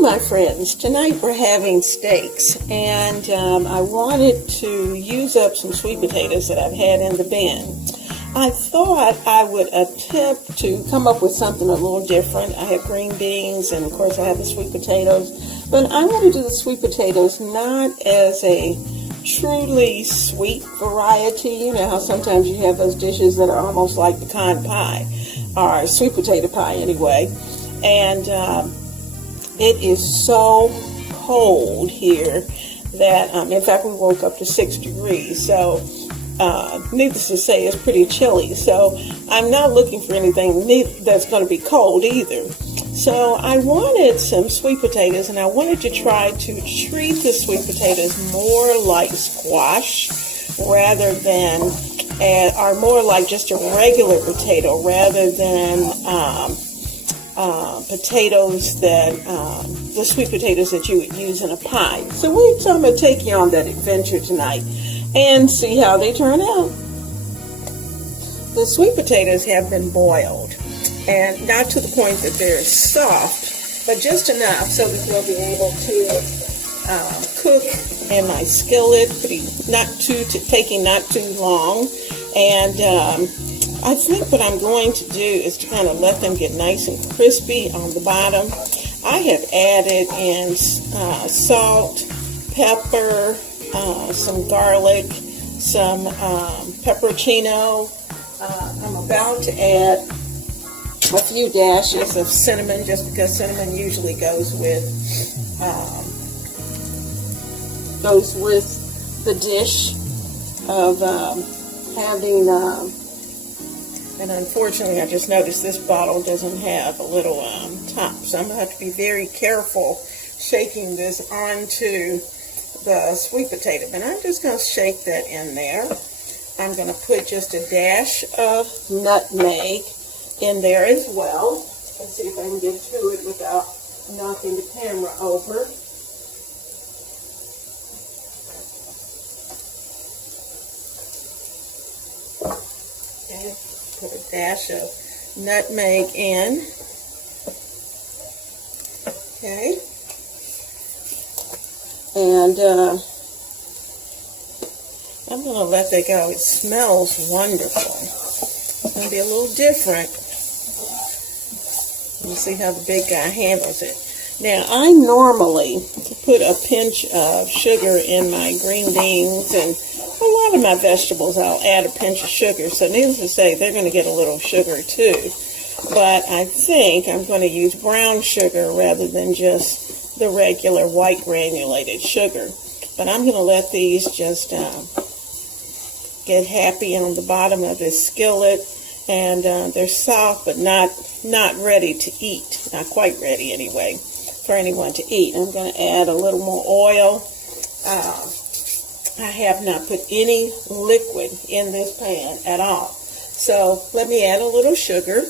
my friends, tonight we're having steaks, and I wanted to use up some sweet potatoes that I've had in the bin. I thought I would attempt to come up with something a little different. I have green beans, and of course I have the sweet potatoes, but I want to do the sweet potatoes not as a truly sweet variety. You know how sometimes you have those dishes that are almost like pecan pie, or sweet potato pie anyway, and it is so cold here that, in fact, we woke up to 6 degrees, so needless to say, it's pretty chilly. So I'm not looking for anything that's going to be cold either. So I wanted some sweet potatoes, and I wanted to try to treat the sweet potatoes more like squash rather than, or more like just a regular potato rather than potatoes that, the sweet potatoes that you would use in a pie. So I'm going to take you on that adventure tonight and see how they turn out. The sweet potatoes have been boiled, and not to the point that they're soft, but just enough so that they'll be able to cook in my skillet, taking not too long. And I think what I'm going to do is to kind of let them get nice and crispy on the bottom. I have added in salt, pepper, some garlic, some pepperoncino. I'm about to add a few dashes of cinnamon, just because cinnamon usually goes with the dish of having. And unfortunately, I just noticed this bottle doesn't have a little top, so I'm going to have to be very careful shaking this onto the sweet potato. But I'm just going to shake that in there. I'm going to put just a dash of nutmeg in there as well. Let's see if I can get to it without knocking the camera over. Okay. Put a dash of nutmeg in. Okay. And I'm going to let that go. It smells wonderful. It's going to be a little different. We'll see how the big guy handles it. Now, I normally put a pinch of sugar in my green beans, and a lot of my vegetables I'll add a pinch of sugar. So needless to say, they're going to get a little sugar too. But I think I'm going to use brown sugar rather than just the regular white granulated sugar. But I'm going to let these just get happy on the bottom of this skillet. And they're soft, but not ready to eat. Not quite ready anyway for anyone to eat. I'm going to add a little more oil. I have not put any liquid in this pan at all. So let me add a little sugar.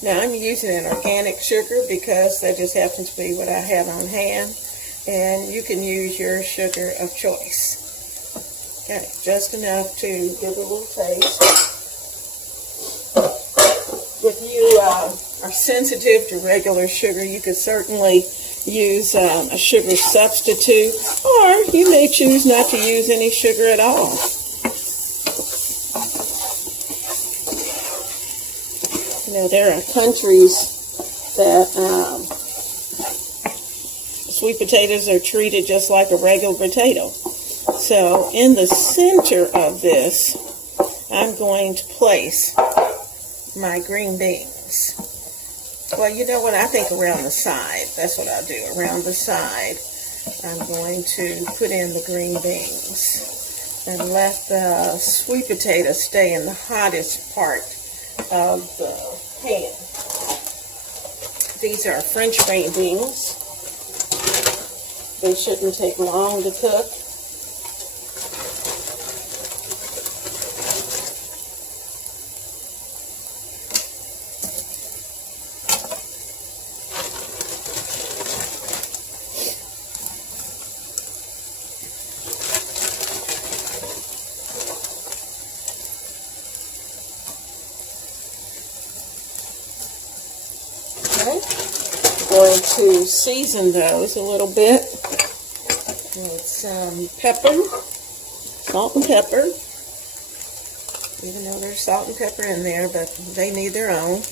Now I'm using an organic sugar because that just happens to be what I have on hand. And you can use your sugar of choice. Okay, just enough to give it a little taste. If you are sensitive to regular sugar, you could certainly use a sugar substitute, or you may choose not to use any sugar at all. You know, there are countries that sweet potatoes are treated just like a regular potato. So in the center of this, I'm going to place my green beans. Well, you know what? I think around the side. That's what I'll do. Around the side, I'm going to put in the green beans and let the sweet potato stay in the hottest part of the pan. These are French green beans. They shouldn't take long to cook. Okay. Going to season those a little bit with some pepper, salt and pepper, even though there's salt and pepper in there, but they need their own.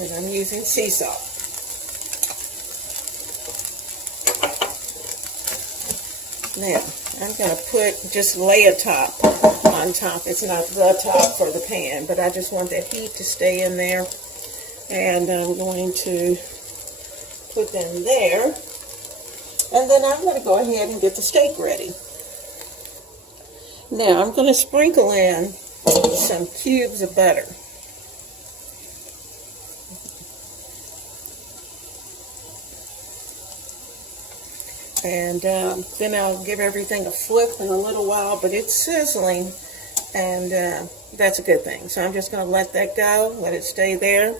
And I'm using sea salt. Now, I'm going to just lay a top on top. It's not the top for the pan, but I just want that heat to stay in there. And I'm going to put them there. And then I'm going to go ahead and get the steak ready. Now, I'm going to sprinkle in some cubes of butter. And then I'll give everything a flip in a little while, but it's sizzling, and that's a good thing. So I'm just going to let that go, let it stay there,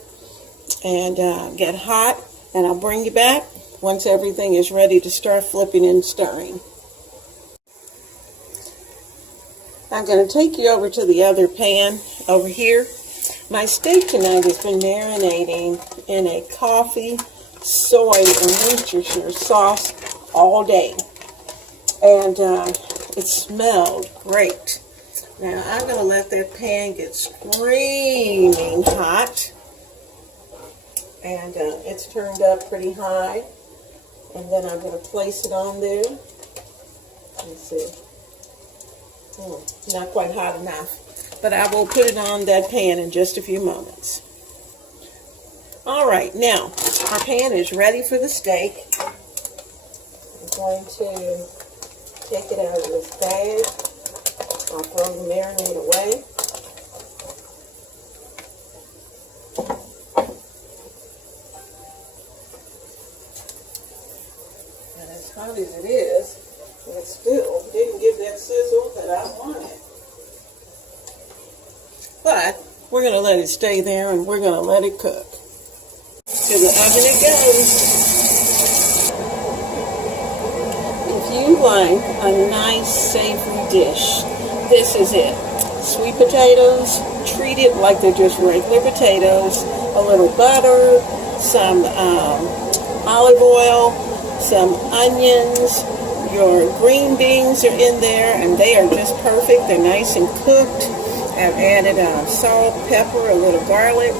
and get hot, and I'll bring you back once everything is ready to start flipping and stirring. I'm going to take you over to the other pan over here. My steak tonight has been marinating in a coffee, soy, and Worcestershire sauce all day, and it smelled great. Now I'm going to let that pan get screaming hot, and it's turned up pretty high, and then I'm going to place it on there. Let's see. Not quite hot enough, but I will put it on that pan in just a few moments. Alright, now our pan is ready for the steak. I'm going to take it out of this bag. I'll throw the marinade away. And as hot as it is, it still didn't give that sizzle that I wanted. But we're going to let it stay there, and we're going to let it cook. To the oven it goes. If you like a nice savory dish, this is it. Sweet potatoes, treat it like they're just regular potatoes. A little butter, some olive oil, some onions. Your green beans are in there, and they are just perfect. They're nice and cooked. I've added salt, pepper, a little garlic.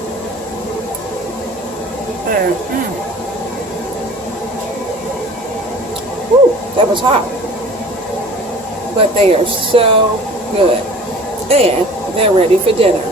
Whew, that was hot. But they are so good. And they're ready for dinner.